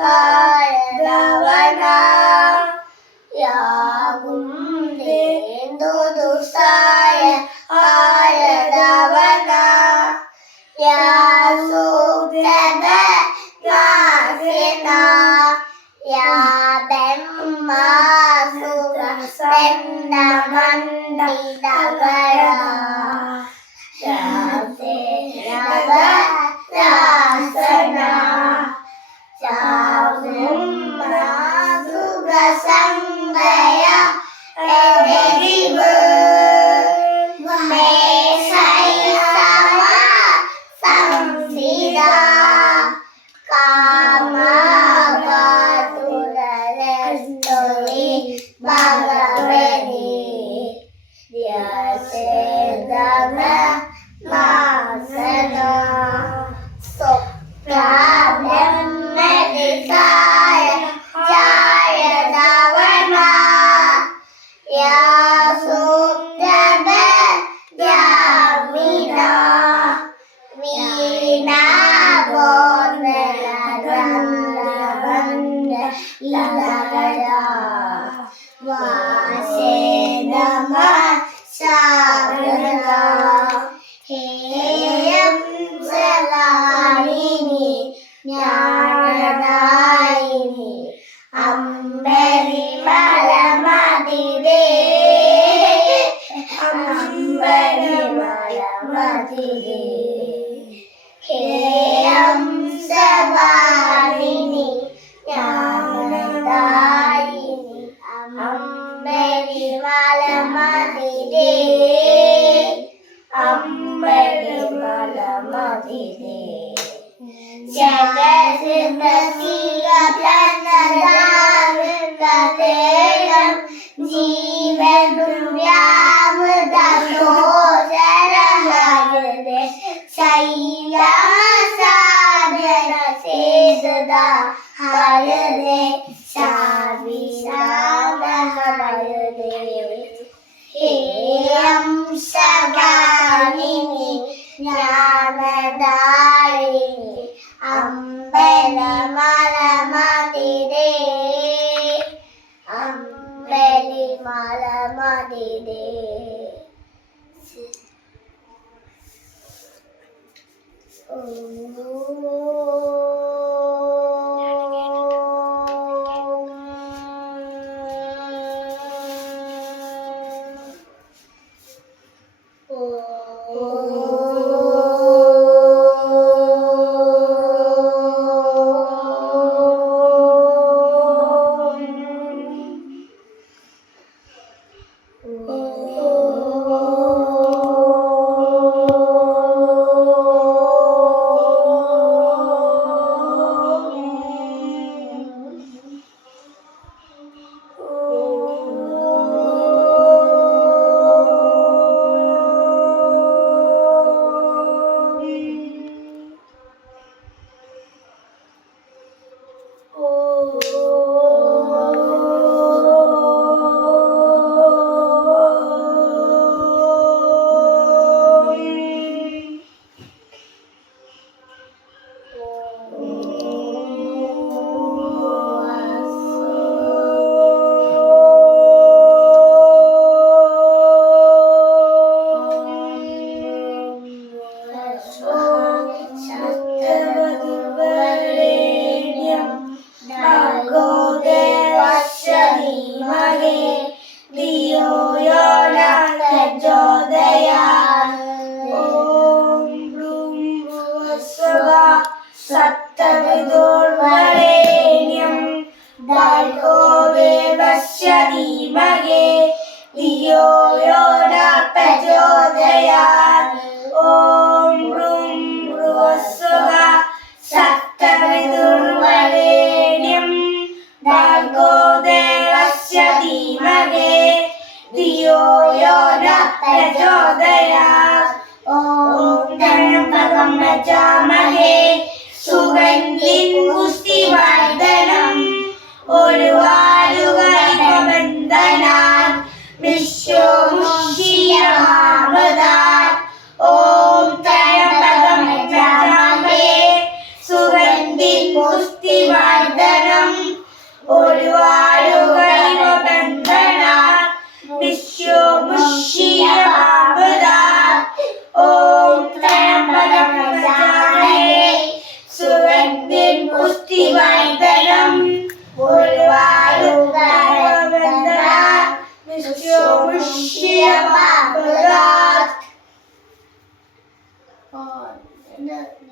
കാരവന യാകും ദേന്ദുദുസായ ആരദവന യാസുദബ നാസിന യാബെമ്മ സുഗസന്ന മണ്ഡിതകര യാസേനവ ബോധനഗന്ധവന്ദ ലഗര വാസേനമ ശാരദ ഹേയം സലാലിനി ജ്ഞാനദായിനി അമ്പരി മലമതിരേ അമ്പരി മലമതിരേ ഹേയം സവാലിനി ജ്ഞാനദായിനി അമ്പരി മലമതിരേ അമ്പരി മലമതിരേ ജഗസിദ്ധികം ജീവനും ജ്ഞാനദായിനി അമ്പലമലമതിരേ അമ്പലിമലമതിരേ സത്തവിദുർവരേണ്യം ധീമഹി ധിയോ യോ ന പ്രചോദയാത് ഓം നജാമഹേ സുഗന്ധിൻ പുഷ്ടിവർദ്ധനം. ഒരു വാരുകൈകബന്ധനാൻ വിശ്വമുഷിയമാമൃതാൻ ഓം നജാമഹേ സുഗന്ധിൻ പുഷ്ടിവർദ്ധനം. പുഷ്ടിവർദ്ധനം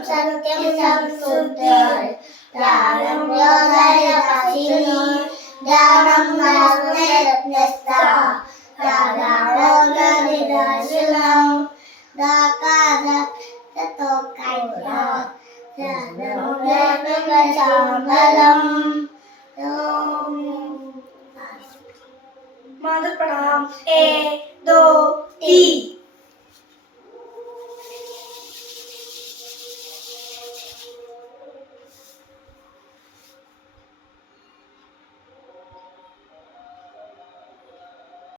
സത്യം സംസുദ്ധം ജ്ഞാനം യോധനപശിനി ജ്ഞാനം മനസ്നേരത്നസ്ഥ ജ്ഞാനോദനിദർശനം ദാകാര തത്തോകൈന ജ്ഞാനോദനചാമലം माधव प्रणाम ए दो तीन